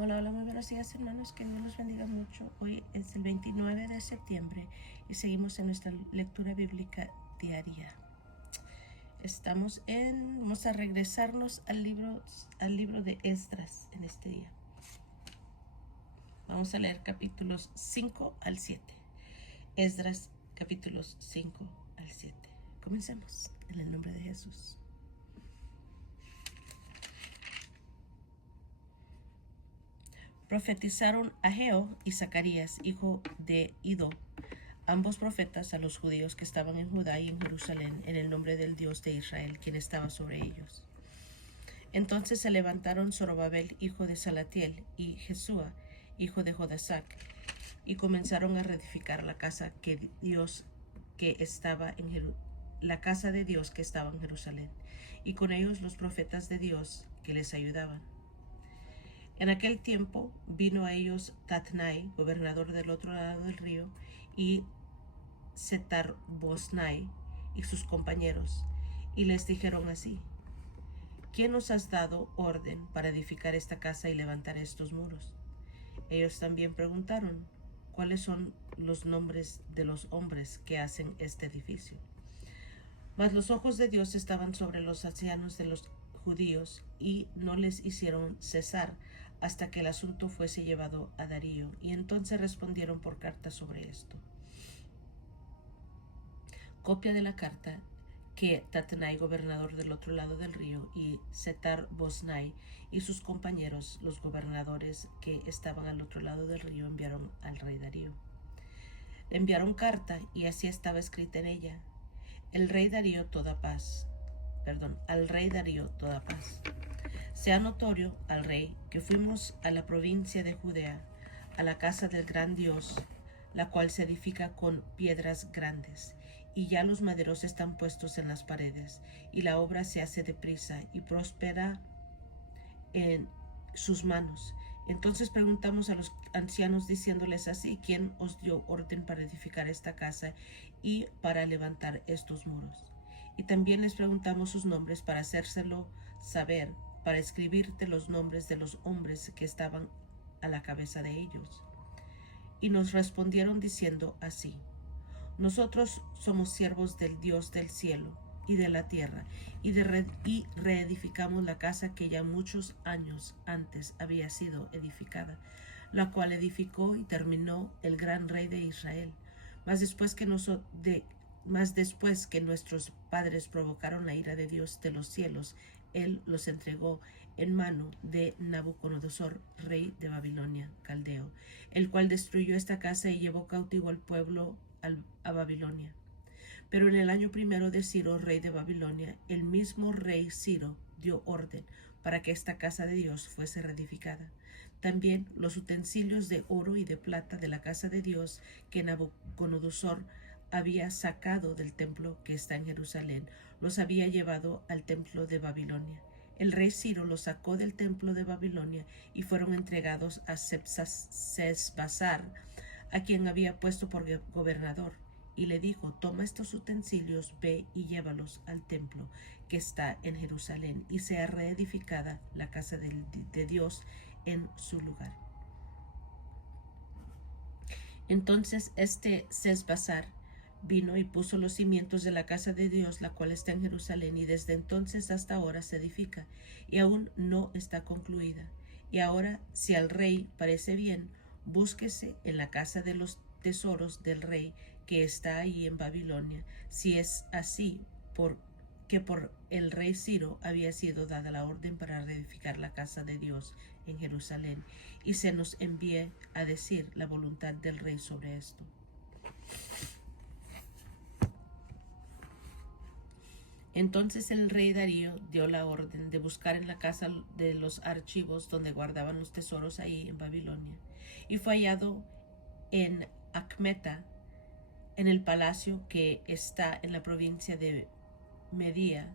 Hola, hola, muy buenos días hermanos, que Dios los bendiga mucho. Hoy es el 29 de septiembre y seguimos en nuestra lectura bíblica diaria. Vamos a regresarnos al libro de Esdras en este día. Vamos a leer capítulos 5 al 7. Esdras capítulos 5 al 7. Comencemos en el nombre de Jesús. Profetizaron Ageo y Zacarías, hijo de Iddo, ambos profetas, a los judíos que estaban en Judá y en Jerusalén, en el nombre del Dios de Israel, quien estaba sobre ellos. Entonces se levantaron Zorobabel, hijo de Salatiel, y Jesúa, hijo de Jodasac, y comenzaron a reedificar la casa de Dios que estaba en Jerusalén, y con ellos los profetas de Dios que les ayudaban. En aquel tiempo vino a ellos Tatnai, gobernador del otro lado del río, y Setar-Bosnai y sus compañeros, y les dijeron así: ¿Quién nos has dado orden para edificar esta casa y levantar estos muros? Ellos también preguntaron: ¿cuáles son los nombres de los hombres que hacen este edificio? Mas los ojos de Dios estaban sobre los ancianos de los judíos y no les hicieron cesar hasta que el asunto fuese llevado a Darío, y entonces respondieron por carta sobre esto. Copia de la carta que Tatnai, gobernador del otro lado del río, y Setar-Bosnai y sus compañeros, los gobernadores que estaban al otro lado del río, enviaron al rey Darío. Le enviaron carta y así estaba escrita en ella: al rey Darío toda paz. Sea notorio al rey que fuimos a la provincia de Judea, a la casa del gran Dios, la cual se edifica con piedras grandes, y ya los maderos están puestos en las paredes, y la obra se hace deprisa y prospera en sus manos. Entonces preguntamos a los ancianos diciéndoles así: ¿quién os dio orden para edificar esta casa y para levantar estos muros? Y también les preguntamos sus nombres para hacérselo saber, para escribirte los nombres de los hombres que estaban a la cabeza de ellos. Y nos respondieron diciendo así: nosotros somos siervos del Dios del cielo y de la tierra, y reedificamos la casa que ya muchos años antes había sido edificada, la cual edificó y terminó el gran rey de Israel. Mas después que nuestros padres provocaron la ira de Dios de los cielos, él los entregó en mano de Nabucodonosor, rey de Babilonia, caldeo, el cual destruyó esta casa y llevó cautivo al pueblo a Babilonia. Pero en el año primero de Ciro, rey de Babilonia, el mismo rey Ciro dio orden para que esta casa de Dios fuese reedificada. También los utensilios de oro y de plata de la casa de Dios que Nabucodonosor había sacado del templo que está en Jerusalén, los había llevado al templo de Babilonia. El rey Ciro los sacó del templo de Babilonia y fueron entregados a Sesbazar, a quien había puesto por gobernador, y le dijo: toma estos utensilios, ve y llévalos al templo que está en Jerusalén, y sea reedificada la casa de Dios en su lugar. Entonces Sesbazar vino y puso los cimientos de la casa de Dios, la cual está en Jerusalén, y desde entonces hasta ahora se edifica, y aún no está concluida. Y ahora, si al rey parece bien, búsquese en la casa de los tesoros del rey que está ahí en Babilonia, si es así, que por el rey Ciro había sido dada la orden para reedificar la casa de Dios en Jerusalén, y se nos envíe a decir la voluntad del rey sobre esto. Entonces el rey Darío dio la orden de buscar en la casa de los archivos donde guardaban los tesoros ahí en Babilonia, y fue hallado en Acmeta, en el palacio que está en la provincia de Media,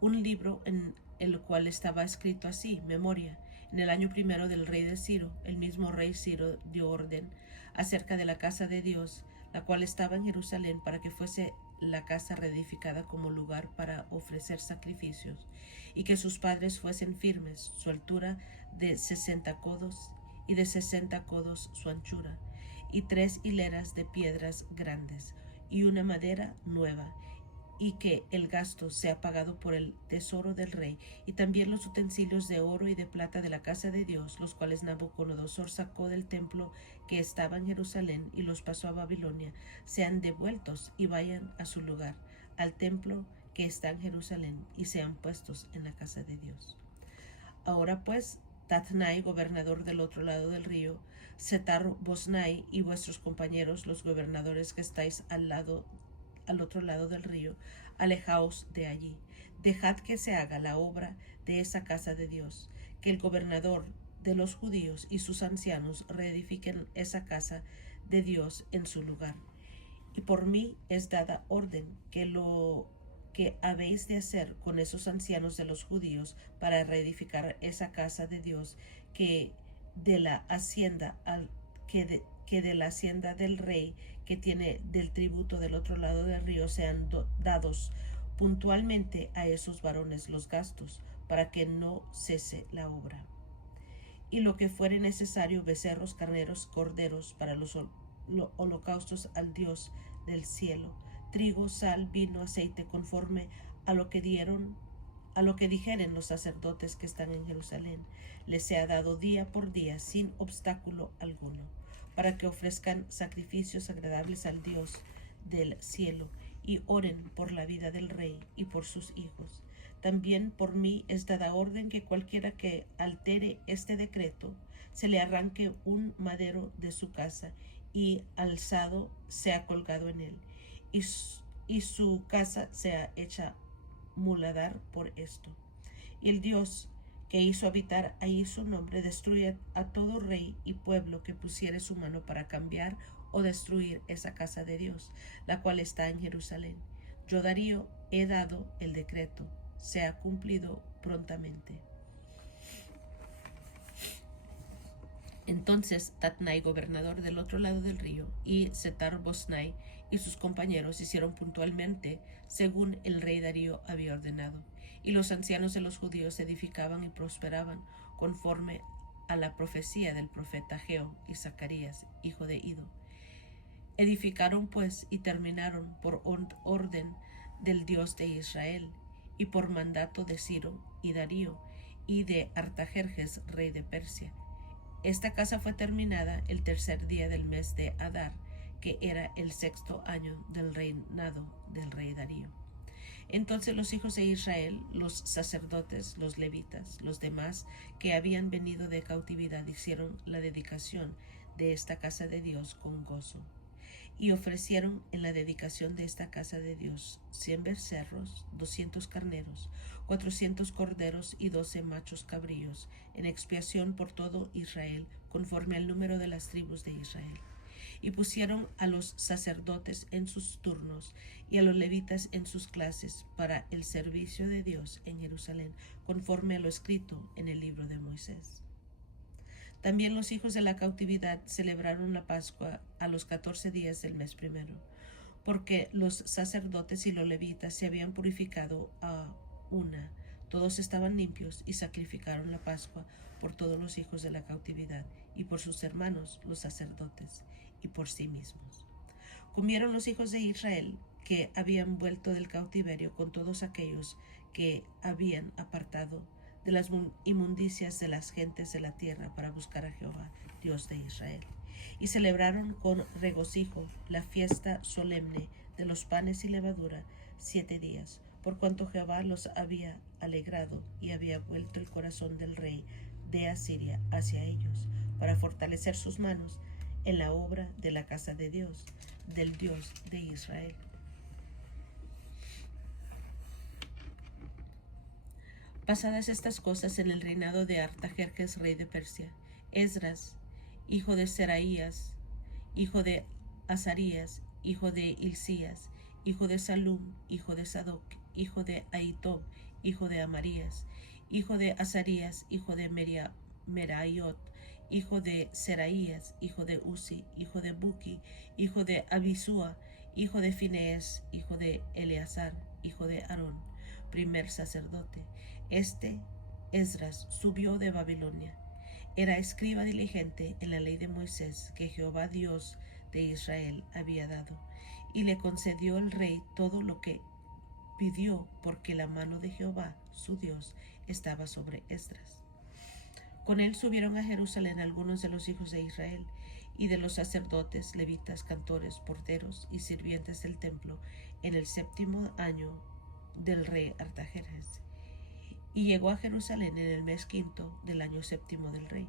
un libro en el cual estaba escrito así: memoria. En el año primero del rey de Ciro, el mismo rey Ciro dio orden acerca de la casa de Dios, la cual estaba en Jerusalén, para que fuese la casa reedificada como lugar para ofrecer sacrificios, y que sus padres fuesen firmes. Su altura de 60 codos, y de 60 codos su anchura, y 3 hileras de piedras grandes, y una madera nueva, y que el gasto sea pagado por el tesoro del rey, y también los utensilios de oro y de plata de la casa de Dios, los cuales Nabucodonosor sacó del templo que estaba en Jerusalén y los pasó a Babilonia, sean devueltos y vayan a su lugar, al templo que está en Jerusalén, y sean puestos en la casa de Dios. Ahora pues, Tatnai, gobernador del otro lado del río, Setar-Boznai y vuestros compañeros, los gobernadores que estáis al otro lado del río, alejaos de allí. Dejad que se haga la obra de esa casa de Dios, que el gobernador de los judíos y sus ancianos reedifiquen esa casa de Dios en su lugar. Y por mí es dada orden que lo que habéis de hacer con esos ancianos de los judíos para reedificar esa casa de Dios, que de la hacienda de la hacienda del rey que tiene del tributo del otro lado del río sean dados puntualmente a esos varones los gastos, para que no cese la obra. Y lo que fuere necesario, becerros, carneros, corderos para los holocaustos al Dios del cielo, trigo, sal, vino, aceite, conforme a lo que dijeren los sacerdotes que están en Jerusalén, les sea dado día por día sin obstáculo alguno, para que ofrezcan sacrificios agradables al Dios del cielo y oren por la vida del rey y por sus hijos. También por mí es dada orden que cualquiera que altere este decreto se le arranque un madero de su casa y alzado sea colgado en él, y su casa sea hecha muladar por esto. Y el Dios que hizo habitar ahí su nombre destruya a todo rey y pueblo que pusiere su mano para cambiar o destruir esa casa de Dios, la cual está en Jerusalén. Yo, Darío, he dado el decreto, sea cumplido prontamente. Entonces Tatnai, gobernador del otro lado del río, y Setar-Boznai y sus compañeros hicieron puntualmente según el rey Darío había ordenado, y los ancianos de los judíos edificaban y prosperaban conforme a la profecía del profeta Ageo y Zacarías, hijo de Ido. Edificaron pues y terminaron por orden del Dios de Israel y por mandato de Ciro y Darío y de Artajerjes, rey de Persia. Esta casa fue terminada el tercer día del mes de Adar, que era el 6º año del reinado del rey Darío. Entonces los hijos de Israel, los sacerdotes, los levitas, los demás que habían venido de cautividad, hicieron la dedicación de esta casa de Dios con gozo. Y ofrecieron en la dedicación de esta casa de Dios 100 becerros, 200 carneros, 400 corderos y 12 machos cabríos, en expiación por todo Israel, conforme al número de las tribus de Israel. Y pusieron a los sacerdotes en sus turnos y a los levitas en sus clases para el servicio de Dios en Jerusalén, conforme a lo escrito en el libro de Moisés. También los hijos de la cautividad celebraron la Pascua a los 14 días del mes primero, porque los sacerdotes y los levitas se habían purificado a una. Todos estaban limpios y sacrificaron la Pascua por todos los hijos de la cautividad y por sus hermanos los sacerdotes y por sí mismos. Comieron los hijos de Israel que habían vuelto del cautiverio con todos aquellos que habían apartado de las inmundicias de las gentes de la tierra para buscar a Jehová, Dios de Israel. Y celebraron con regocijo la fiesta solemne de los panes y levadura 7 días, por cuanto Jehová los había alegrado y había vuelto el corazón del rey de Asiria hacia ellos, para fortalecer sus manos en la obra de la casa de Dios, del Dios de Israel. Pasadas estas cosas en el reinado de Artajerjes, rey de Persia, Esdras, hijo de Seraías, hijo de Azarías, hijo de Hilcías, hijo de Salum, hijo de Sadoc, hijo de Ahitob, hijo de Amarías, hijo de Azarías, hijo de Meraiot, hijo de Seraías, hijo de Uzi, hijo de Buki, hijo de Abisúa, hijo de Finees, hijo de Eleazar, hijo de Aarón, primer sacerdote. Este Esdras subió de Babilonia era escriba diligente en la ley de Moisés que Jehová Dios de Israel había dado, y le concedió el rey todo lo que pidió, porque la mano de Jehová su Dios estaba sobre Esdras. Con él subieron a Jerusalén algunos de los hijos de Israel, y de los sacerdotes, levitas, cantores, porteros y sirvientes del templo, en el 7º año del rey Artajerjes. Y llegó a Jerusalén en el mes 5 del año 7 del rey,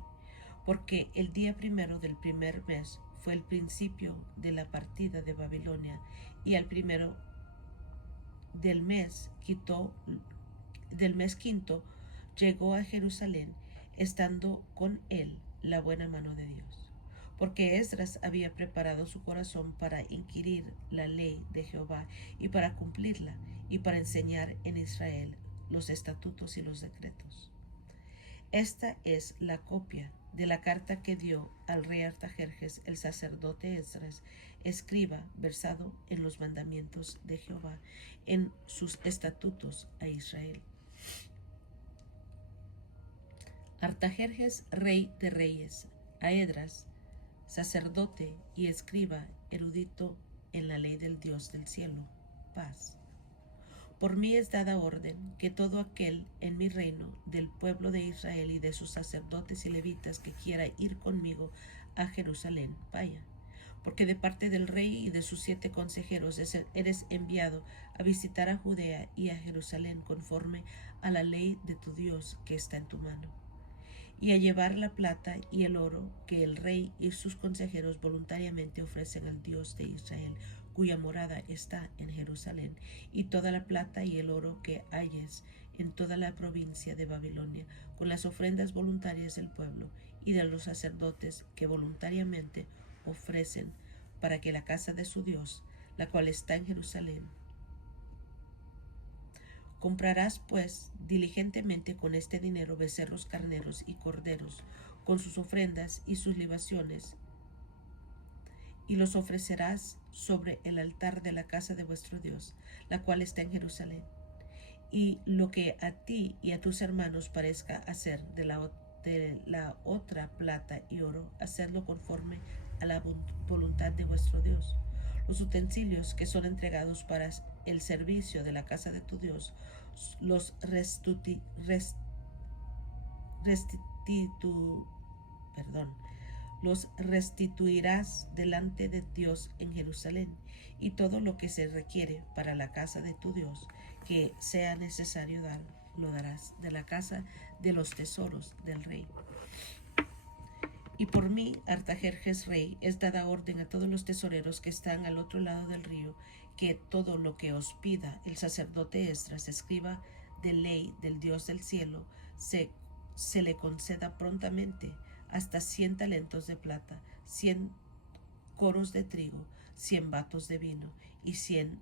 porque el día 1 del primer mes fue el principio de la partida de Babilonia, y al 1 del mes quinto llegó a Jerusalén, estando con él la buena mano de Dios, porque Esdras había preparado su corazón para inquirir la ley de Jehová y para cumplirla, y para enseñar en Israel los estatutos y los decretos. Esta es la copia de la carta que dio al rey Artajerjes el sacerdote Esdras, escriba, versado en los mandamientos de Jehová, en sus estatutos a Israel. Artajerjes, rey de reyes, a Esdras, sacerdote y escriba, erudito en la ley del Dios del cielo, paz. Por mí es dada orden que todo aquel en mi reino, del pueblo de Israel y de sus sacerdotes y levitas, que quiera ir conmigo a Jerusalén, vaya, porque de parte del rey y de sus 7 consejeros eres enviado a visitar a Judea y a Jerusalén conforme a la ley de tu Dios que está en tu mano, y a llevar la plata y el oro que el rey y sus consejeros voluntariamente ofrecen al Dios de Israel, cuya morada está en Jerusalén, y toda la plata y el oro que halles en toda la provincia de Babilonia, con las ofrendas voluntarias del pueblo y de los sacerdotes que voluntariamente ofrecen para que la casa de su Dios, la cual está en Jerusalén. Comprarás pues diligentemente con este dinero becerros, carneros y corderos, con sus ofrendas y sus libaciones, y los ofrecerás sobre el altar de la casa de vuestro Dios, la cual está en Jerusalén. Y lo que a ti y a tus hermanos parezca hacer de la otra plata y oro, hacedlo conforme a la voluntad de vuestro Dios. Los utensilios que son entregados para el servicio de la casa de tu Dios, los restituirás delante de Dios en Jerusalén, y todo lo que se requiere para la casa de tu Dios que sea necesario dar, lo darás de la casa de los tesoros del rey. Y por mí, Artajerjes rey, es dada orden a todos los tesoreros que están al otro lado del río, que todo lo que os pida el sacerdote Esdras, escriba de ley del Dios del cielo, se le conceda prontamente, hasta 100 talentos de plata, 100 coros de trigo, 100 batos de vino y 100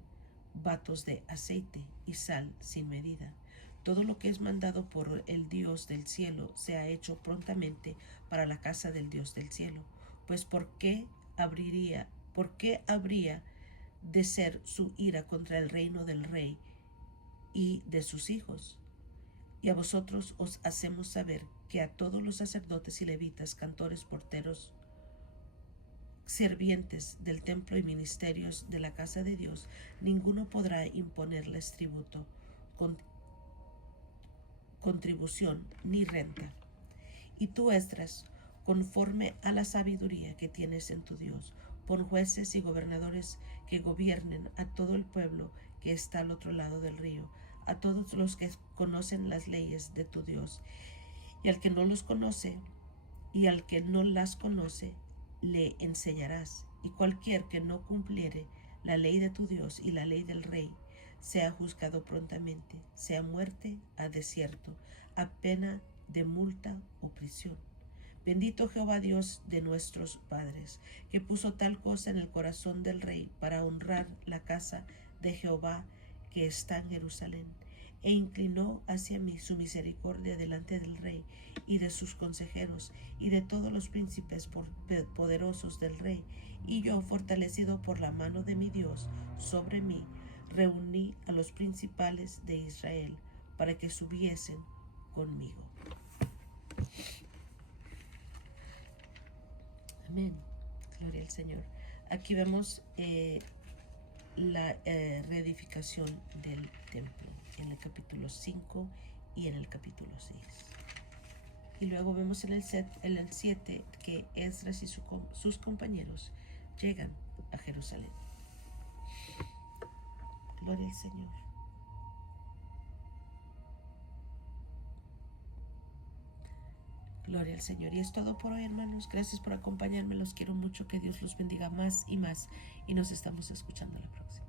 batos de aceite y sal sin medida. Todo lo que es mandado por el Dios del cielo sea hecho prontamente para la casa del Dios del cielo. Pues ¿por qué habría de ser su ira contra el reino del rey y de sus hijos? Y a vosotros os hacemos saber que a todos los sacerdotes y levitas, cantores, porteros, sirvientes del templo y ministerios de la casa de Dios, ninguno podrá imponerles tributo, contribución ni renta. Y tú, Esdras, conforme a la sabiduría que tienes en tu Dios, pon jueces y gobernadores que gobiernen a todo el pueblo que está al otro lado del río, a todos los que conocen las leyes de tu Dios. Y al que no los conoce y al que no las conoce, le enseñarás. Y cualquier que no cumpliere la ley de tu Dios y la ley del rey, sea juzgado prontamente, sea muerte a desierto, a pena de multa o prisión. Bendito Jehová Dios de nuestros padres, que puso tal cosa en el corazón del rey para honrar la casa de Jehová que está en Jerusalén, e inclinó hacia mí su misericordia delante del rey y de sus consejeros y de todos los príncipes poderosos del rey. Y yo, fortalecido por la mano de mi Dios sobre mí, reuní a los principales de Israel para que subiesen conmigo. Amén. Gloria al Señor. Aquí vemos la reedificación del templo en el capítulo 5 y en el capítulo 6. Y luego vemos en el 7 que Esdras y sus compañeros llegan a Jerusalén. Gloria al Señor. Gloria al Señor. Y es todo por hoy, hermanos. Gracias por acompañarme. Los quiero mucho. Que Dios los bendiga más y más. Y nos estamos escuchando la próxima.